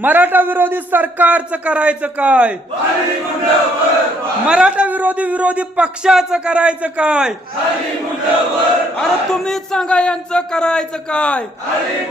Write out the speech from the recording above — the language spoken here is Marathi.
मराठा विरोधी सरकारचं करायचं काय? मराठा विरोधी पक्षाचं करायचं काय? अरे तुम्हीच सांगा यांचं करायचं काय?